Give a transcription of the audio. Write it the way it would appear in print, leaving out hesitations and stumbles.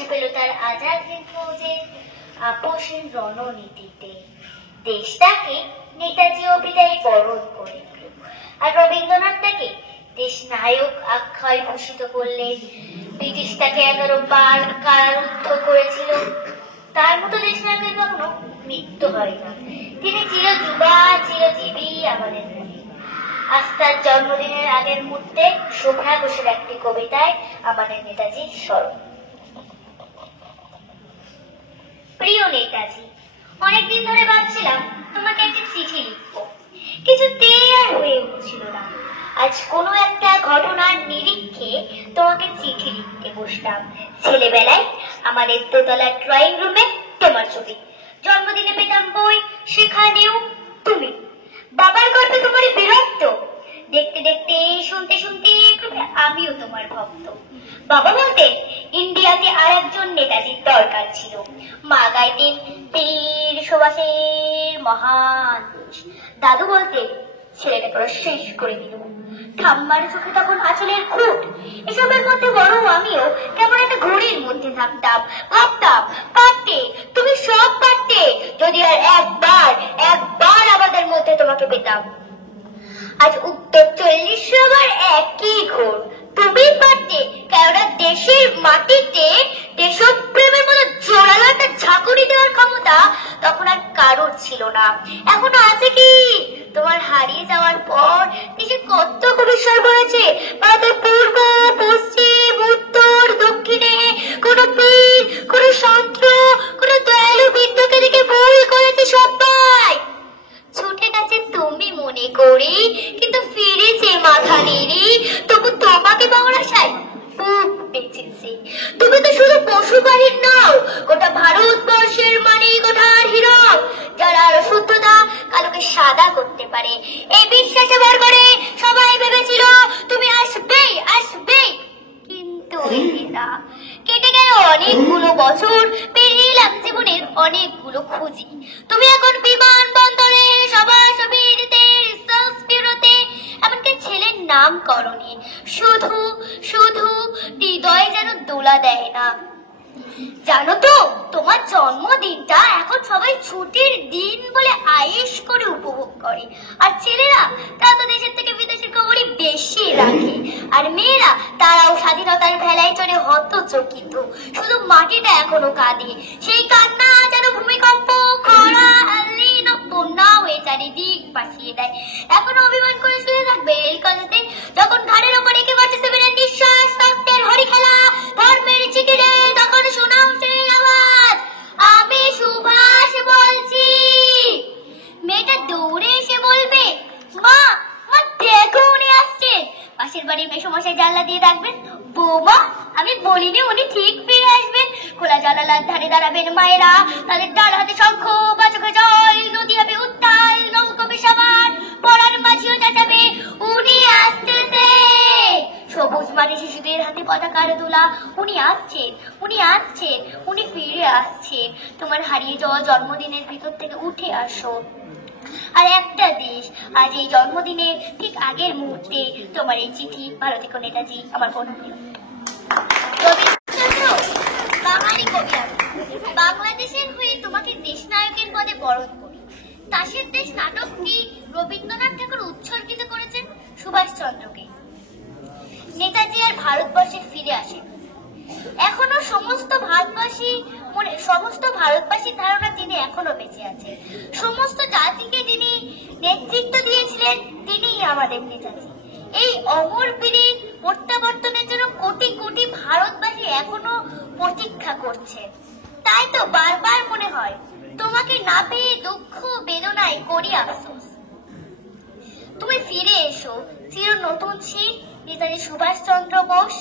দিশা পেল তার আজাদ হিন্দ ফৌজের আপোষের রণনীতিতে। দেশটাকে নেতাজি বিদায় বরণ করে নিল, আর রবীন্দ্রনাথ তাকে দেশ নায়ক আখ্যায় ভূষিত করলেন। ব্রিটিশ তাকে 11 বার কারারুদ্ধ করেছিল। তার মতো দেশ নায়কের কখনো মৃত্যু হয় না। তিনি চিরযুবা চিরজীবী আমাদের মনে। আজ তার জন্মদিনের আগের মুহূর্তে শোভনা ঘোষের একটি কবিতায় আমাদের নেতাজি স্মরণ। প্রিয় নেতাজি, অনেকদিন ধরে ভাবছিলাম তোমাকে একটা চিঠি লিখবো, কিছুতেই আর হয়ে উঠছিল না। আজ কোনো একটা ঘটনার নিরিখে তোমাকে চিঠি লিখতে বসলাম। ছেলেবেলায় আমাদের দোতলার ড্রয়িং রুমে তোমার ছবি, জন্মদিনে পেতাম বই, সেখানেও তুমি। বাবার গল্পে তোমার বিরক্ত, দেখতে দেখতে শুনতে শুনতে আমিও তোমার ভক্ত। বাবা বলতেন ইন্ডিয়াতে আর একজন নেতাজির দরকার ছিল। মা গাইতেন বীর সুভাষের মহান। দাদু বলতেন ছেলেটা পুরো শেষ করে দিল। ঠাম্মার চোখে তখন আঁচলের খুঁট। এসবের মধ্যে বড় আমিও কেমন একটা ঘড়ির মধ্যে থাকতাম, ভাবতাম পারতে, তুমি সব পারতে, যদি আর একবার আমাদের মধ্যে তোমাকে পেতাম। আজ উত্তর 40 বার একই ঘোর। তুমি পারতে, কেননা দেশের মাটিতে দেশপ্রেমের মতো জোরালো একটা ঝাঁকুনি দেওয়ার ক্ষমতা তখন আর কারোর ছিল না। এখন আছে কি? তোমার হারিয়ে যাওয়ার পর দেশে কত ভবিষ্যৎ হয়েছে, ভারতের পূর্ব পশ্চিম উত্তর দক্ষিণে কোনো বীর, কোনো সন্ত্র, কোনো দয়ালু বৃদ্ধকে দেখে ভুল করেছে সবাই। ছুটে গেছে তুমি মনে করি, কিন্তু ফিরেছে মাথা নেড়ে। তবু তোমাকে বাংলাশায় বুক বেঁচেছে। তুমি তো শুধু পশু বাড়ির নাও, গোটা ভারতবর্ষের কোঠার হীরক, যারা আরো শুদ্ধতা কালোকে সাদা করতে পারে। এই বিশ্বাসে ভর করে সবাই ভেবেছিল তুমি আসবেই আসবেই, কিন্তু কেটে গেল অনেকগুলো বছর, পেরিয়ে এলাম জীবনের অনেকগুলো খুঁজি। তুমি এখন বিমান বন্দরে, সভা সমিতিতে, রিসার্চ ব্যুরোতে, এমনকি ছেলের নামকরণে। শুধু শুধু হৃদয় যেন দোলা দেয় না। জানো তো, তোমার জন্মদিনটা এখন সবাই ছুটির দিন বলে আয়েশ করে উপভোগ করে। আর ছেলেরা তারা তো দেশের থেকে বিদেশের খবরই বেশি রাখে, আর মেয়েরা তারাও স্বাধীনতার ভেলায় চড়ে হতচকিত। শুধু মাটিটা এখনো কাঁদে, সেই কান্না যেন ভূমিকম্প, খরা, আলিন ও বন্যা হয়ে চারিদিক ভাসিয়ে দেয়। এখনো অভিমান করে শুয়ে থাকবে রেলকাতাতে, যখন ঘাড়ের ওপর একে 47-এর নিঃশ্বাস, রক্তের হরি খেলা, ধর্মের চিকিরে, তখন শোনাও সেই আওয়াজ, আমি সুভাষ বলছি। মেয়েটা দৌড়ে এসে বলবে, মা মা দেখো উনি আসছেন। পাশের বাড়ির মেসোমশাই জানলা দিয়ে ডাকবেন, বৌমা আমি বলিনি উনি ঠিক ফিরে আসবেন। খোলা জানালার ধারে দাঁড়াবেন মায়েরা, তাদের ডান হাতে শঙ্খ, বাচকে জল, নদী হবে উত্তাল, নৌকো বেসামার, পড়ার মাঝিও চেঁচাবে উনি আসতেছে। সবুজ মাঠে শিশুদের হাতে পতাকার দোলা, উনি আসছেন উনি আসছেন, উনি ফিরে আসছেন। তোমার হারিয়ে যাওয়া জন্মদিনের ভিতর থেকে উঠে আসো। আর একটা দেশ আজ এই জন্মদিনের ঠিক আগের মুহূর্তে তোমার এই চিঠি। ভালো থেকো নেতাজি, আমার বোন। বাঙালি কবি, বাংলাদেশের হয়ে তোমাকে দেশ নায়কের পদে বরণ করি। তাসের দেশ নাটকটি রবীন্দ্রনাথ ঠাকুর উৎসর্গিত করেছেন সুভাষচন্দ্রকে। নেতাজি আর ভারতবর্ষে ফিরে আসেন। এখনো সমস্ত ভারতবাসীর ধারণা তিনি এখনো বেঁচে আছেন। সমস্ত জাতিকে যিনি নেতৃত্ব দিয়েছিলেন তিনিই আমাদের নেতাজি। এই অমর বীরের প্রত্যাবর্তনের জন্য কোটি কোটি ভারতবাসী এখনো প্রতীক্ষা করছে। তাই তো বারবার মনে হয় তোমাকে না পেয়ে দুঃখ বেদনায় করি আফসোস। তুমি ফিরে এসো চির নতুন সেই নেতাজি সুভাষচন্দ্র বোস।